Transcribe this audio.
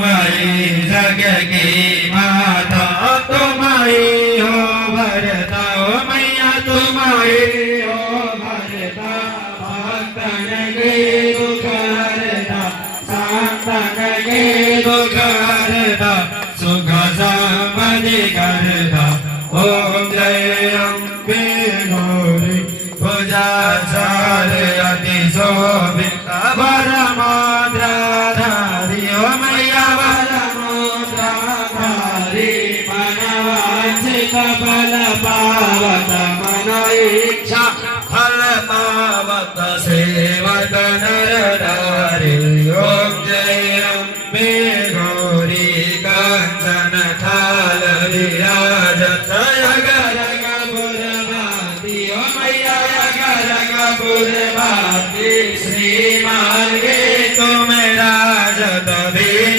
तुम्हारी जग की माता तुम्हारी हो भरता हो मैया तुम्हारी हो भरता भक्तन के दुख हरता संतन के दुख हरता सुख समधि करता ओम जय